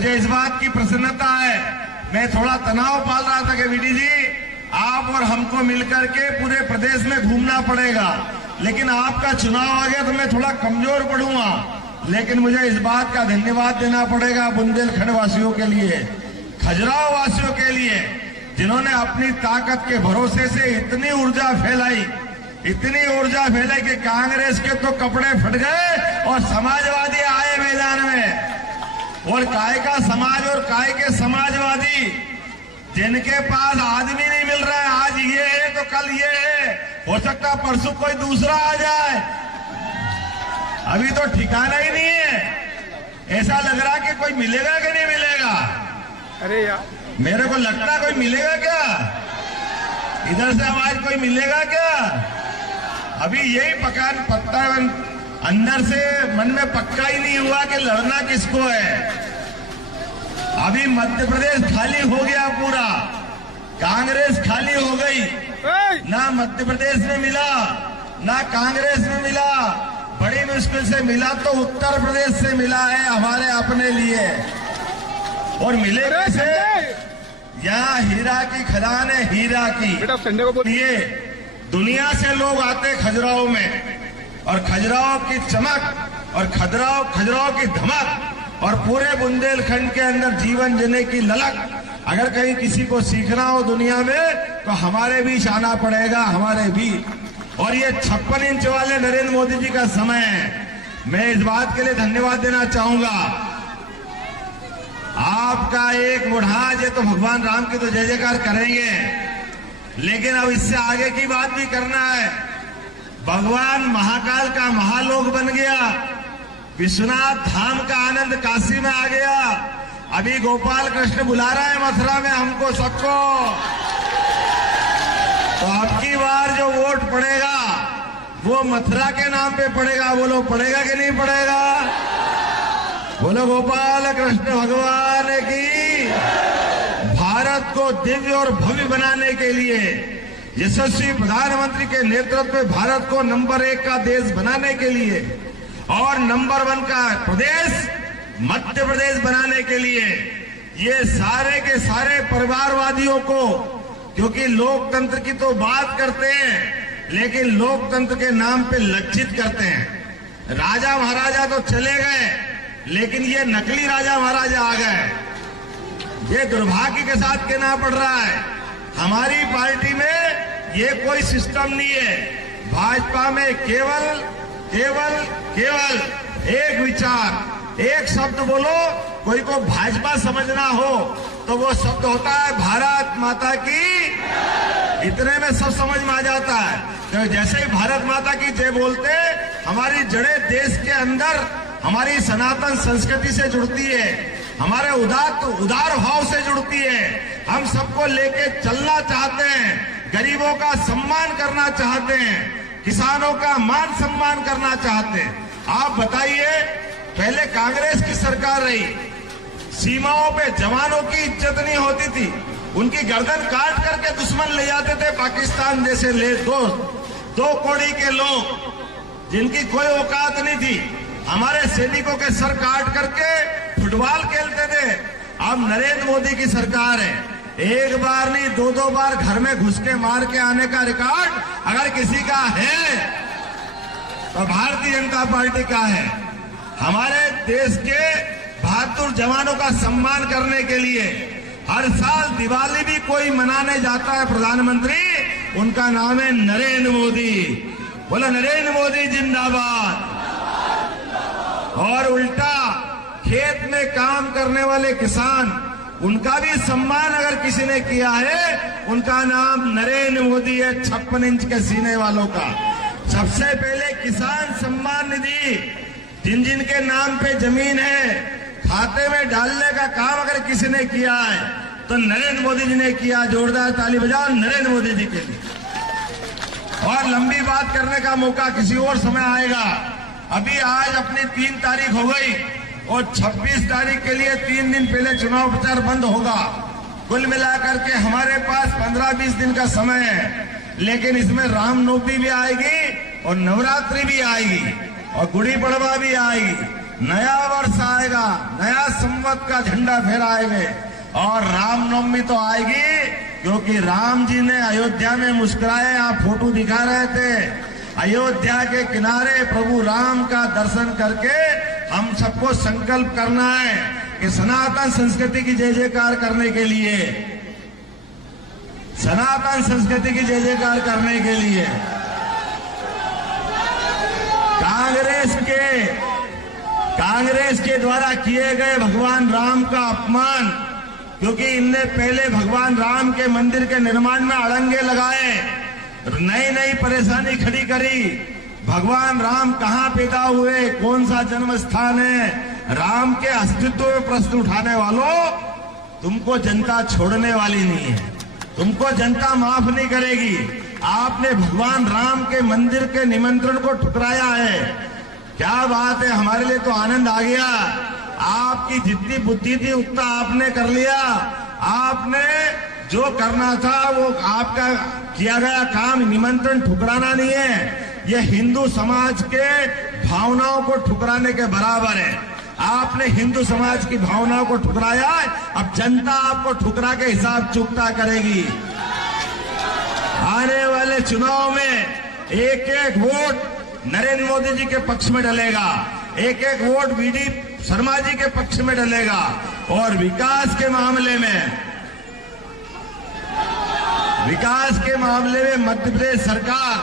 मुझे इस बात की प्रसन्नता है, मैं थोड़ा तनाव पाल रहा था कि वीडी जी आप और हमको मिलकर के पूरे प्रदेश में घूमना पड़ेगा, लेकिन आपका चुनाव आ गया तो मैं थोड़ा कमजोर पड़ूंगा। लेकिन मुझे इस बात का धन्यवाद देना पड़ेगा बुंदेलखंड वासियों के लिए, खजुराहो वासियों के लिए, जिन्होंने अपनी ताकत के भरोसे से इतनी ऊर्जा फैलाई कि कांग्रेस के तो कपड़े फट गए और समाजवादी आए मैदान में। और काय का समाज और काय के समाजवादी, जिनके पास आदमी नहीं मिल रहा है, आज ये है तो कल ये है, हो सकता परसों कोई दूसरा आ जाए, अभी तो ठिकाना ही नहीं है। ऐसा लग रहा कि कोई मिलेगा कि नहीं मिलेगा। अरे यार मेरे को लगता कोई मिलेगा क्या, इधर से आवाज कोई मिलेगा क्या। अभी यही पता है अंदर से, मन में पक्का ही नहीं हुआ कि लड़ना किसको है। अभी मध्य प्रदेश खाली हो गया पूरा, कांग्रेस खाली हो गई, ना मध्य प्रदेश में मिला ना कांग्रेस में मिला, बड़ी मुश्किल से मिला तो उत्तर प्रदेश से मिला है हमारे अपने लिए। और मिले कैसे, यहाँ हीरा की खदान है, हीरा की। संडे को ये दुनिया से लोग आते खजुराहो में, और खजुराहो की चमक और खजुराहो की धमक और पूरे बुंदेलखंड के अंदर जीवन जीने की ललक, अगर कहीं किसी को सीखना हो दुनिया में तो हमारे बीच आना पड़ेगा, हमारे भी। और ये 56 इंच वाले नरेंद्र मोदी जी का समय है, मैं इस बात के लिए धन्यवाद देना चाहूंगा। आपका एक मुढ़ाज है तो भगवान राम की तो जय जयकार करेंगे, लेकिन अब इससे आगे की बात भी करना है। भगवान महाकाल का महालोक बन गया, विश्वनाथ धाम का आनंद काशी में आ गया, अभी गोपाल कृष्ण बुला रहा है मथुरा में हमको सबको। तो अब की बार जो वोट पड़ेगा वो मथुरा के नाम पे पड़ेगा, बोलो पड़ेगा कि नहीं पड़ेगा। बोलो गोपाल कृष्ण भगवान की। भारत को दिव्य और भव्य बनाने के लिए, यशस्वी प्रधानमंत्री के नेतृत्व में भारत को नंबर 1 का देश बनाने के लिए और नंबर 1 का प्रदेश मध्य प्रदेश बनाने के लिए, ये सारे के सारे परिवारवादियों को, क्योंकि लोकतंत्र की तो बात करते हैं लेकिन लोकतंत्र के नाम पे लज्जित करते हैं। राजा महाराजा तो चले गए, लेकिन ये नकली राजा महाराजा आ गए। ये दुर्भाग्य के साथ कहना पड़ रहा है, हमारी पार्टी में ये कोई सिस्टम नहीं है। भाजपा में केवल एक विचार, एक शब्द बोलो, कोई को भाजपा समझना हो तो वो शब्द होता है भारत माता की। इतने में सब समझ में आ जाता है। तो जैसे ही भारत माता की जय बोलते, हमारी जड़ें देश के अंदर हमारी सनातन संस्कृति से जुड़ती है, हमारे उदार भाव से जुड़ती है। हम सबको लेके चलना चाहते हैं, गरीबों का सम्मान करना चाहते हैं, किसानों का मान सम्मान करना चाहते हैं। आप बताइए, पहले कांग्रेस की सरकार रही, सीमाओं पे जवानों की इज्जत नहीं होती थी, उनकी गर्दन काट करके दुश्मन ले जाते थे पाकिस्तान जैसे दो कौड़ी के लोग जिनकी कोई औकात नहीं थी, हमारे सैनिकों के सर काट करके फुटबॉल खेलते थे। अब नरेंद्र मोदी की सरकार है, एक बार नहीं 2-2 बार घर में घुस के मार के आने का रिकॉर्ड अगर किसी का है तो भारतीय जनता पार्टी का है। हमारे देश के बहादुर जवानों का सम्मान करने के लिए हर साल दिवाली भी कोई मनाने जाता है प्रधानमंत्री, उनका नाम है नरेंद्र मोदी। बोलो नरेंद्र मोदी जिंदाबाद। और उल्टा खेत में काम करने वाले किसान, उनका भी सम्मान अगर किसी ने किया है, उनका नाम नरेंद्र मोदी है, 56 इंच के सीने वालों का। सबसे पहले किसान सम्मान निधि, जिन जिन के नाम पे जमीन है, खाते में डालने का काम अगर किसी ने किया है तो नरेंद्र मोदी जी ने किया। जोरदार ताली बजाओ नरेंद्र मोदी जी के लिए। और लंबी बात करने का मौका किसी और समय आएगा। अभी आज अपनी 3 तारीख हो गई और 26 तारीख के लिए 3 दिन पहले चुनाव प्रचार बंद होगा। कुल मिलाकर के हमारे पास 15-20 दिन का समय है, लेकिन इसमें रामनवमी भी आएगी और नवरात्रि भी आएगी और गुड़ी पड़वा भी आएगी। नया वर्ष आएगा, नया संवत का झंडा फहराएंगे और रामनवमी तो आएगी, क्योंकि राम जी ने अयोध्या में मुस्कुराए, आप फोटो दिखा रहे थे। अयोध्या के किनारे प्रभु राम का दर्शन करके हम सबको संकल्प करना है कि सनातन संस्कृति की जय जयकार करने के लिए, सनातन संस्कृति की जय जयकार करने के लिए कांग्रेस के द्वारा किए गए भगवान राम का अपमान, क्योंकि इनने पहले भगवान राम के मंदिर के निर्माण में अड़ंगे लगाए, नई नई परेशानी खड़ी करी। भगवान राम कहां पैदा हुए, कौन सा जन्म स्थान है, राम के अस्तित्व में प्रश्न उठाने वालों, तुमको जनता छोड़ने वाली नहीं है, तुमको जनता माफ नहीं करेगी। आपने भगवान राम के मंदिर के निमंत्रण को ठुकराया है। क्या बात है, हमारे लिए तो आनंद आ गया। आपकी जितनी बुद्धि थी उतना आपने कर लिया। आपने जो करना था वो आपका किया गया काम, निमंत्रण ठुकराना नहीं है। ये हिंदू समाज के भावनाओं को ठुकराने के बराबर है। आपने हिंदू समाज की भावनाओं को ठुकराया, अब जनता आपको ठुकरा के हिसाब चुकता करेगी। आने वाले चुनाव में एक एक वोट नरेंद्र मोदी जी के पक्ष में डलेगा, एक एक वोट वीडी शर्मा जी के पक्ष में डलेगा। और विकास के मामले में मध्य प्रदेश सरकार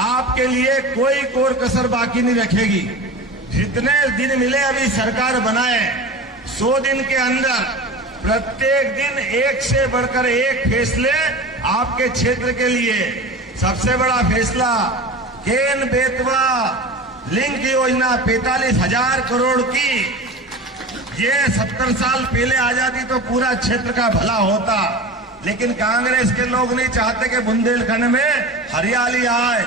आपके लिए कोई कोर कसर बाकी नहीं रखेगी। जितने दिन मिले अभी सरकार बनाए, 100 दिन के अंदर प्रत्येक दिन एक से बढ़कर एक फैसले आपके क्षेत्र के लिए। सबसे बड़ा फैसला केन बेतवा लिंक योजना 45,000 करोड़ की। ये 70 साल पहले आ जाती तो पूरा क्षेत्र का भला होता, लेकिन कांग्रेस के लोग नहीं चाहते कि बुंदेलखंड में हरियाली आए,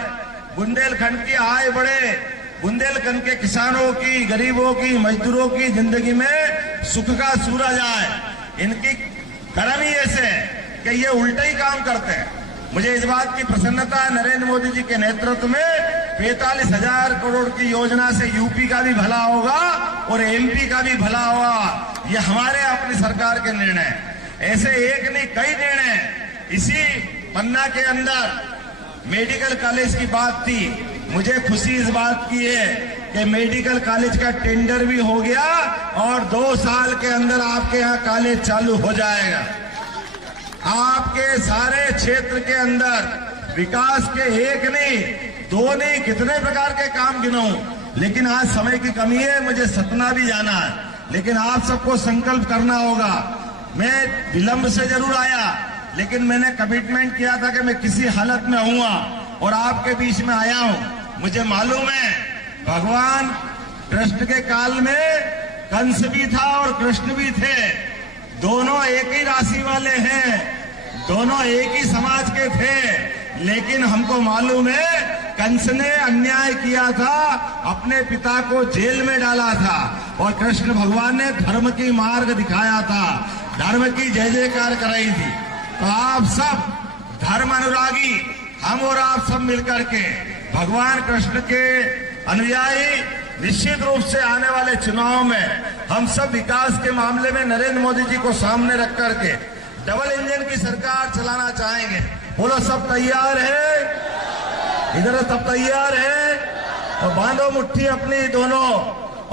बुंदेलखंड की आय बढ़े, बुंदेलखंड के किसानों की, गरीबों की, मजदूरों की जिंदगी में सुख का सूरज आए। इनकी कर्म ही ऐसे कि ये उल्टा ही काम करते हैं। मुझे इस बात की प्रसन्नता है, नरेंद्र मोदी जी के नेतृत्व में 45,000 करोड़ की योजना से यूपी का भी भला होगा और एमपी का भी भला होगा। ये हमारे अपनी सरकार के निर्णय, ऐसे एक नहीं कई निर्णय। इसी पन्ना के अंदर मेडिकल कॉलेज की बात थी। मुझे खुशी इस बात की है कि मेडिकल कॉलेज का टेंडर भी हो गया और 2 साल के अंदर आपके यहाँ कॉलेज चालू हो जाएगा। आपके सारे क्षेत्र के अंदर विकास के एक नहीं, 2 नहीं, कितने प्रकार के काम गिनाऊं, लेकिन आज समय की कमी है, मुझे सतना भी जाना है। लेकिन आप सबको संकल्प करना होगा। मैं विलंब से जरूर आया, लेकिन मैंने कमिटमेंट किया था कि मैं किसी हालत में आऊंगा और आपके बीच में आया हूं। मुझे मालूम है भगवान कृष्ण के काल में कंस भी था और कृष्ण भी थे, दोनों एक ही राशि वाले हैं, दोनों एक ही समाज के थे। लेकिन हमको मालूम है कंस ने अन्याय किया था, अपने पिता को जेल में डाला था, और कृष्ण भगवान ने धर्म की मार्ग दिखाया था, धर्म की जय जयकार कराई थी। तो आप सब धर्म अनुरागी, हम और आप सब मिलकर के भगवान कृष्ण के अनुयायी निश्चित रूप से आने वाले चुनाव में हम सब विकास के मामले में नरेंद्र मोदी जी को सामने रख करके डबल इंजन की सरकार चलाना चाहेंगे। बोलो सब तैयार है? इधर सब तैयार है? और बांधो मुट्ठी अपनी दोनों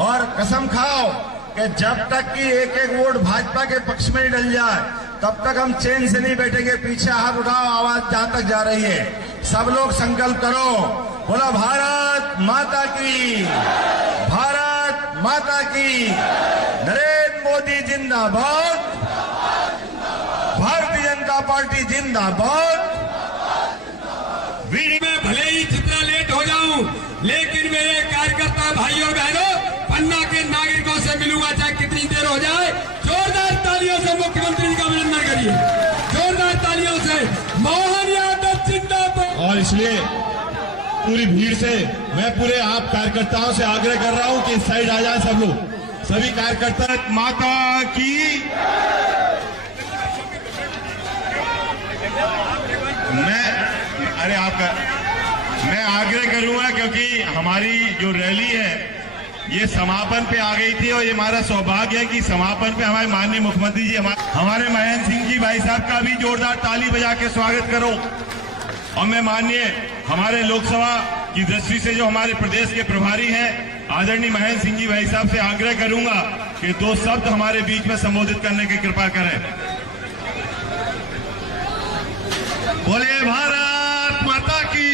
और कसम खाओ कि जब तक कि एक एक वोट भाजपा के पक्ष में ही डल जाए तब तक हम चैन से नहीं बैठेंगे। पीछे हाथ उठाओ, आवाज जहां तक जा रही है सब लोग संकल्प करो। बोला भारत माता की, भारत माता की, नरेंद्र मोदी जिंदाबाद, भारतीय जनता पार्टी जिंदाबाद। मैं भले ही जितना लेट हो जाऊं, लेकिन मेरे कार्यकर्ता भाइयों बहनों, पन्ना के नागरिकों से मिलूंगा चाहे कितनी देर हो जाए। जोरदार तालियों से मुख्यमंत्री जी का अभिनंदन करिए, जोरदार तालियों से। मोहन यादव जिंदाबाद। और इसलिए पूरी भीड़ से मैं पूरे आप कार्यकर्ताओं से आग्रह कर रहा हूं कि इस साइड आ जाए सब लोग, सभी कार्यकर्ता। माता की मैं आग्रह करूंगा, क्योंकि हमारी जो रैली है ये समापन पे आ गई थी और ये हमारा सौभाग्य है कि समापन पे हमारे माननीय मुख्यमंत्री जी हमारे महेंद्र सिंह जी भाई साहब का भी जोरदार ताली बजा के स्वागत करो। और मैं माननीय हमारे लोकसभा की दृष्टि से जो हमारे प्रदेश के प्रभारी हैं आदरणीय महेंद्र सिंह जी भाई साहब से आग्रह करूंगा कि 2 शब्द हमारे बीच में संबोधित करने की कृपा करें। बोलिए भारत माता की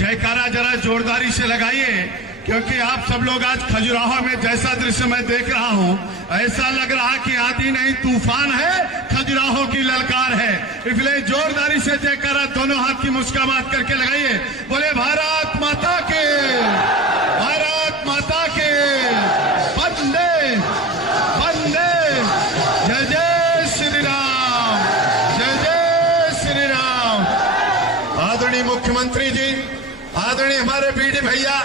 जयकारा जरा जोरदारी से लगाइए, क्योंकि आप सब लोग आज खजुराहो में जैसा दृश्य मैं देख रहा हूं, ऐसा लग रहा कि आंधी नहीं तूफान है, खजुराहो की ललकार है। इसलिए जोरदारी से जयकारा दोनों हाथ की मुस्कान करके लगाइए। बोले भारत माता के, भारत माता के, वंदे वंदे, जय जय श्री राम, जय जय श्री राम। आदरणीय मुख्यमंत्री जी, आदरणीय हमारे बीडी भैया,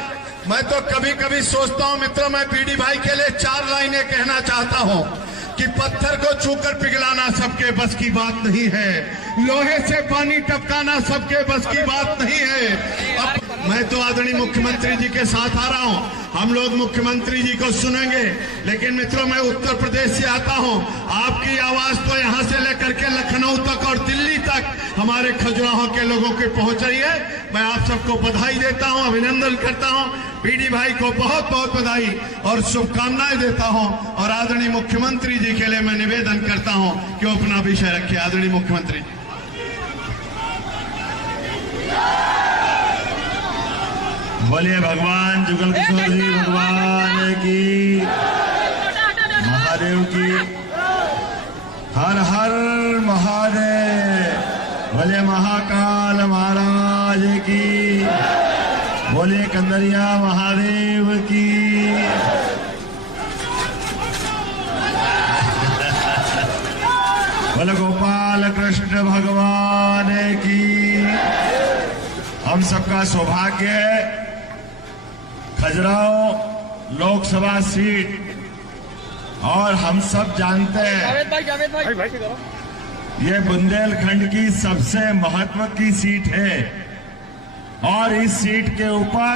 मैं तो कभी कभी सोचता हूं मित्रों, मैं बीडी भाई के लिए 4 लाइनें कहना चाहता हूं कि पत्थर को छूकर पिघलाना सबके बस की बात नहीं है, लोहे से पानी टपकाना सबके बस की बात नहीं है। अब मैं तो आदरणीय मुख्यमंत्री जी के साथ आ रहा हूं, हम लोग मुख्यमंत्री जी को सुनेंगे, लेकिन मित्रों मैं उत्तर प्रदेश से आता हूं, आपकी आवाज तो यहां से लेकर के लखनऊ तक और दिल्ली तक हमारे खजुराहो के लोगों की पहुंच रही है। मैं आप सबको बधाई देता हूं, अभिनंदन करता हूं, बीडी भाई को बहुत बहुत बधाई और शुभकामनाएं देता हूं। और आदरणीय मुख्यमंत्री जी के लिए मैं निवेदन करता हूं कि वो अपना विषय रखिए। आदरणीय मुख्यमंत्री जी। बोलिए भगवान जुगल किशोर जी भगवान की, महादेव की, हर हर महादेव। बोले महाकाल महाराज की, बोले कंदरिया महादेव की। बोले गोपाल कृष्ण भगवान की। हम सबका सौभाग्य है, खजुराहो लोकसभा सीट, और हम सब जानते हैं ये बुंदेलखंड की सबसे महत्व की सीट है, और इस सीट के ऊपर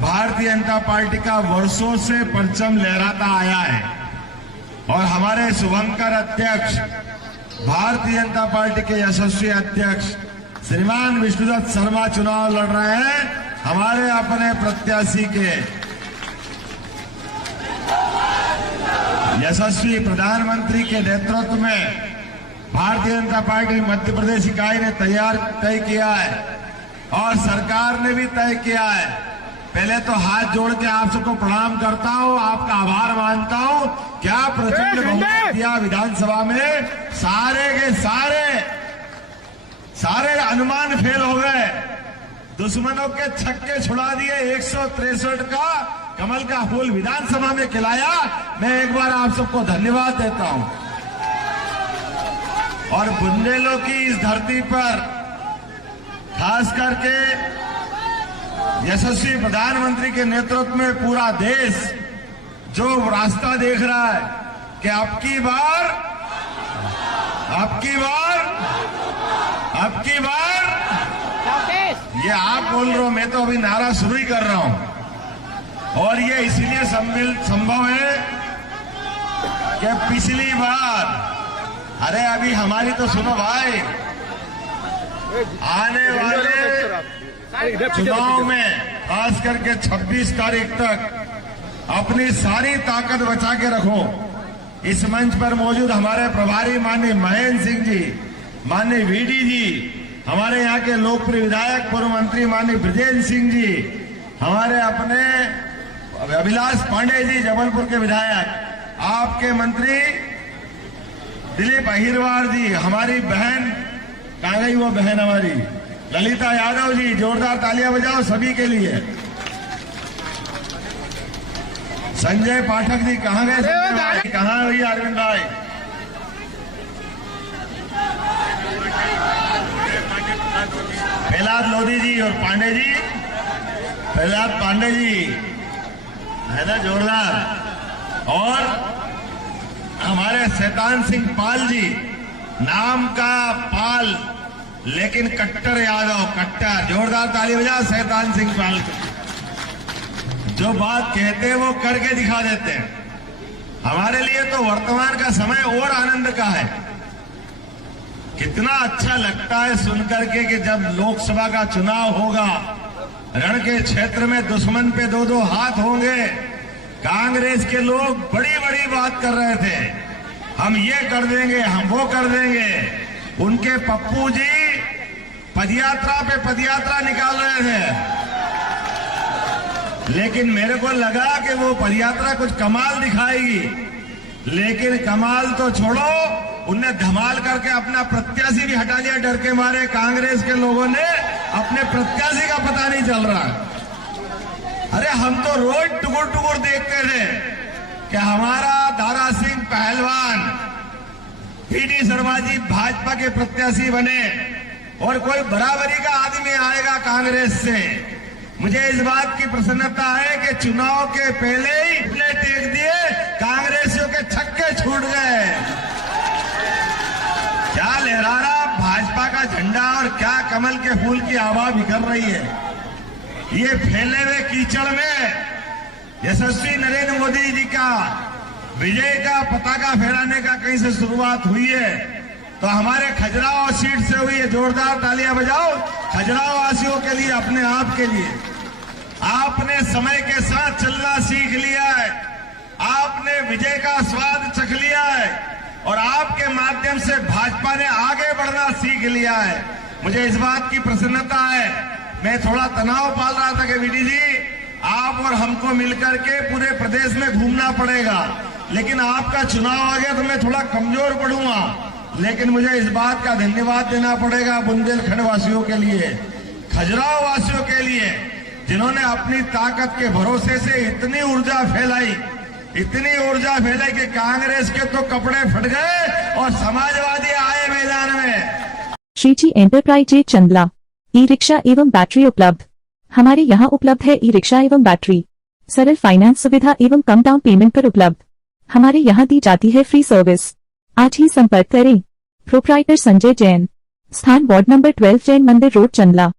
भारतीय जनता पार्टी का वर्षों से परचम लहराता आया है। और हमारे शुभंकर अध्यक्ष, भारतीय जनता पार्टी के यशस्वी अध्यक्ष श्रीमान विष्णुदत्त शर्मा चुनाव लड़ रहे हैं हमारे अपने प्रत्याशी के यशस्वी प्रधानमंत्री के नेतृत्व में भारतीय जनता पार्टी मध्य प्रदेश इकाई ने तय किया है और सरकार ने भी तय किया है। पहले तो हाथ जोड़ के आप सबको प्रणाम करता हूं, आपका आभार मानता हूं। क्या प्रचंड बहुमत दिया विधानसभा में, सारे के सारे अनुमान फेल हो गए, दुश्मनों के छक्के छुड़ा दिए। 163 का कमल का फूल विधानसभा में खिलाया। मैं एक बार आप सबको धन्यवाद देता हूं। और बुंदेलों की इस धरती पर खास करके यशस्वी प्रधानमंत्री के नेतृत्व में पूरा देश जो रास्ता देख रहा है कि अब की बार ये आप बोल रहे हो, मैं तो अभी नारा शुरू ही कर रहा हूं। और ये इसलिए संभव है कि पिछली बार, अरे अभी हमारी तो सुनो भाई, आने वाले चुनाव में खास करके 26 तारीख तक अपनी सारी ताकत बचा के रखो। इस मंच पर मौजूद हमारे प्रभारी माननीय महेंद्र सिंह जी, माननीय वीडी जी, हमारे यहाँ के लोकप्रिय विधायक पूर्व मंत्री माननीय ब्रजेंद्र सिंह जी, हमारे अपने अभिलाष पांडे जी जबलपुर के विधायक, आपके मंत्री दिलीप अहिरवार जी, हमारी बहन, कहाँ गई वो बहन हमारी ललिता यादव जी, जोरदार तालियां बजाओ सभी के लिए। संजय पाठक जी कहाँ गए, कहाँ हुई अरविंद भाई, प्रहलाद लोधी जी और पांडे जी, प्रहलाद पांडे जी है ना जोरदार। और हमारे शैतान सिंह पाल जी, नाम का पाल लेकिन कट्टर यादव, कट्टर, जोरदार ताली बजा शैतान सिंह पाल। जो बात कहते हैं वो करके दिखा देते हैं। हमारे लिए तो वर्तमान का समय और आनंद का है। कितना अच्छा लगता है सुनकर के कि जब लोकसभा का चुनाव होगा, रण के क्षेत्र में दुश्मन पे दो दो हाथ होंगे। कांग्रेस के लोग बड़ी बड़ी बात कर रहे थे, हम ये कर देंगे, हम वो कर देंगे। उनके पप्पू जी पदयात्रा पे पदयात्रा निकाल रहे थे, लेकिन मेरे को लगा कि वो पदयात्रा कुछ कमाल दिखाएगी, लेकिन कमाल तो छोड़ो, उनने धमाल करके अपना प्रत्याशी भी हटा लिया। डर के मारे कांग्रेस के लोगों ने अपने प्रत्याशी का पता नहीं चल रहा। अरे हम तो रोज टुकुर टुकुर देखते थे कि हमारा दारा सिंह पहलवान पीडी शर्मा जी भाजपा के प्रत्याशी बने और कोई बराबरी का आदमी आएगा कांग्रेस से। मुझे इस बात की प्रसन्नता है कि चुनाव के पहले ही इतने टेक दिए, कांग्रेसियों के छक्के छूट गए। क्या लहरा रहा भाजपा का झंडा और क्या कमल के फूल की आभा बिखर रही है। ये फैले हुए कीचड़ में यशस्वी नरेंद्र मोदी जी का विजय का पताका फहराने का कहीं से शुरुआत हुई है, तो हमारे खजुराहो सीट से हुई है। जोरदार तालियां बजाओ खजुराहो वासियों के लिए, अपने आप के लिए। आपने समय के साथ चलना सीख लिया है, आपने विजय का स्वाद चख लिया है और आपके माध्यम से भाजपा ने आगे बढ़ना सीख लिया है। मुझे इस बात की प्रसन्नता है। मैं थोड़ा तनाव पाल रहा था कि वीडी जी आप और हमको मिलकर के पूरे प्रदेश में घूमना पड़ेगा, लेकिन आपका चुनाव आ गया तो मैं थोड़ा कमजोर पड़ूंगा। लेकिन मुझे इस बात का धन्यवाद देना पड़ेगा बुंदेलखंड वासियों के लिए, खजुराहो वासियों के लिए, जिन्होंने अपनी ताकत के भरोसे से इतनी ऊर्जा फैलाई कि कांग्रेस के तो कपड़े फट गए और समाजवादी आए मैदान में। श्री जी एंटरप्राइजेज चंदला, ई रिक्शा एवं बैटरी उपलब्ध। हमारे यहाँ उपलब्ध है ई रिक्शा एवं बैटरी, सरल फाइनेंस सुविधा एवं कम डाउन पेमेंट पर उपलब्ध। हमारे यहाँ दी जाती है फ्री सर्विस। आज ही संपर्क करें। प्रोप्राइटर संजय जैन, स्थान वार्ड नंबर 12, जैन मंदिर रोड, चंदला।